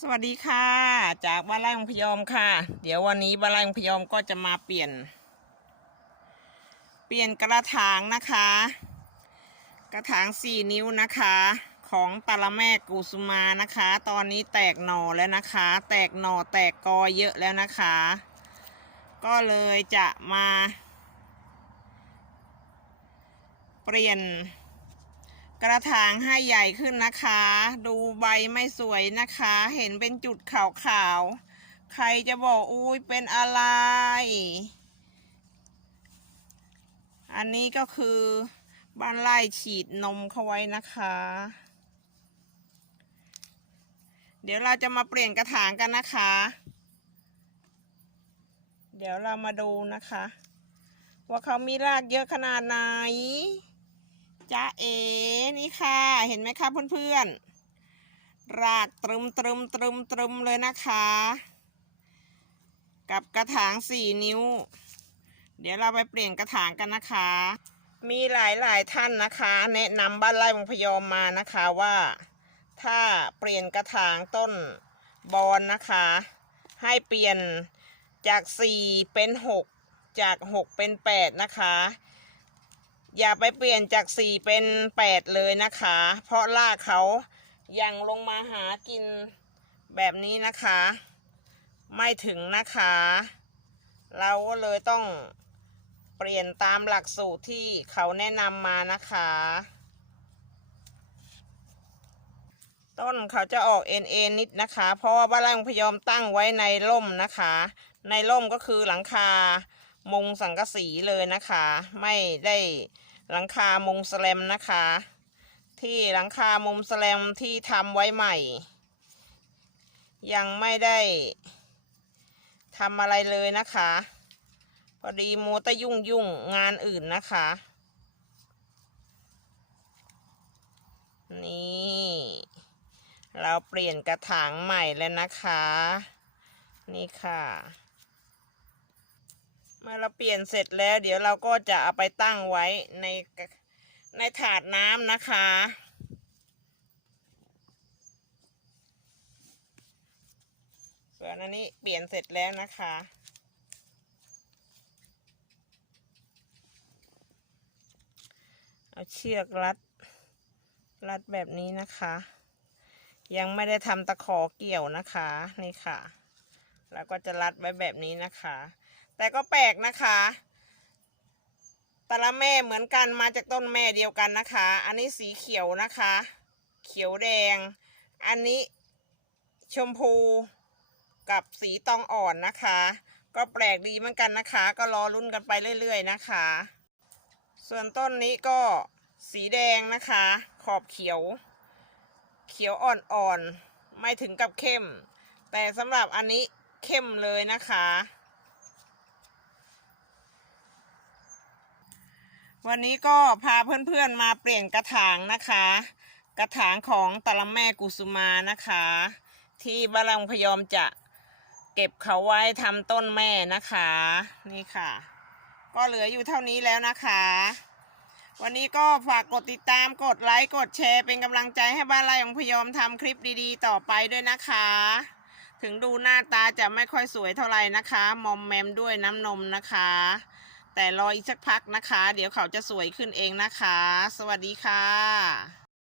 สวัสดีค่ะ จากบ้านไร่องพยอมค่ะ เดี๋ยววันนี้บ้านไร่องพยอมก็จะมาเปลี่ยน เปลี่ยนกระถางนะคะ กระถางสี่นิ้วนะคะ ของตาละแม่กุสุมานะคะ ตอนนี้แตกหน่อแล้วนะคะ แตกหน่อแตกกอเยอะแล้วนะคะ ก็เลยจะมา เปลี่ยน กระถางให้ใหญ่ขึ้นนะคะ ดูใบไม่สวยนะคะ เห็นเป็นจุดขาวๆ ใครจะบอกอุ้ยเป็นอะไร อันนี้ก็คือบ้านไล่ฉีดนมเข้าไว้นะคะ เดี๋ยวเราจะมาเปลี่ยนกระถางกันนะคะ เดี๋ยวเรามาดูนะคะ ว่าเขามีรากเยอะขนาดไหน จ้าเอ๋นี่ค่ะ เห็นไหมคะเพื่อนๆ รากตรึมตรึมตรึมตรึมเลยนะคะ กับกระถางสี่นิ้ว เดี๋ยวเราไปเปลี่ยนกระถางกันนะคะ มีหลายหลายท่านนะคะ แนะนำบ้านไร่บางพยอมมานะคะว่า ถ้าเปลี่ยนกระถางต้นบอนนะคะ ให้เปลี่ยนจากสี่เป็นหกจากหกเป็นแปดนะคะ อย่าไปเปลี่ยนจากสี่เป็นแปดเลยนะคะ เพราะรากเขายังลงมาหากินแบบนี้นะคะ ไม่ถึงนะคะ เราก็เลยต้องเปลี่ยนตามหลักสูตรที่เขาแนะนำมานะคะ ต้นเขาจะออกเอ็นเอ็นนิดนะคะ เพราะว่าบ้านไร่พยอมตั้งไว้ในร่มนะคะ ในร่มก็คือหลังคา มุงสังกะสีเลยนะคะ ไม่ได้หลังคามุงแสแลมนะคะ ที่หลังคามุมแสแลมที่ทำไว้ใหม่ ยังไม่ได้ทำอะไรเลยนะคะ พอดีมัวแต่ยุ่งยุ่งงานอื่นนะคะ นี่ เราเปลี่ยนกระถางใหม่แล้วนะคะ นี่ค่ะ เมื่อเราเปลี่ยนเสร็จแล้ว เดี๋ยวเราก็จะเอาไปตั้งไว้ในในถาดน้ำนะคะ ส่วนอันนี้เปลี่ยนเสร็จแล้วนะคะเอาเชือกรัด รัดแบบนี้นะคะ ยังไม่ได้ทำตะขอเกี่ยวนะคะ นี่ค่ะ แล้วก็จะรัดไว้แบบนี้นะคะ แต่ก็แปลกนะคะแต่ละแม่เหมือนกันมาจากต้นแม่เดียวกันนะคะ อันนี้สีเขียวนะคะ เขียวแดง อันนี้ชมพูกับสีตองอ่อนนะคะ ก็แปลกดีเหมือนกันนะคะ ก็รอรุ่นกันไปเรื่อยๆนะคะ ส่วนต้นนี้ก็สีแดงนะคะ ขอบเขียว เขียวอ่อนๆ ไม่ถึงกับเข้ม แต่สำหรับอันนี้เข้มเลยนะคะ วันนี้ก็พาเพื่อนๆมาเปลี่ยนกระถางนะคะ กระถางของตะละแม่กุสุมานะคะ ที่บ้านเราพยอมจะเก็บเขาไว้ทำต้นแม่นะคะ นี่ค่ะ ก็เหลืออยู่เท่านี้แล้วนะคะ วันนี้ก็ฝากกดติดตามกดไลค์กดแชร์เป็นกำลังใจให้บ้านไร่ของพยอมทำคลิปดีๆ ต่อไปด้วยนะคะ ถึงดูหน้าตาจะไม่ค่อยสวยเท่าไหร่นะคะ มอมแมมด้วยน้ำนมนะคะ แต่รออีกสักพักนะคะ เดี๋ยวเขาจะสวยขึ้นเองนะคะ สวัสดีค่ะ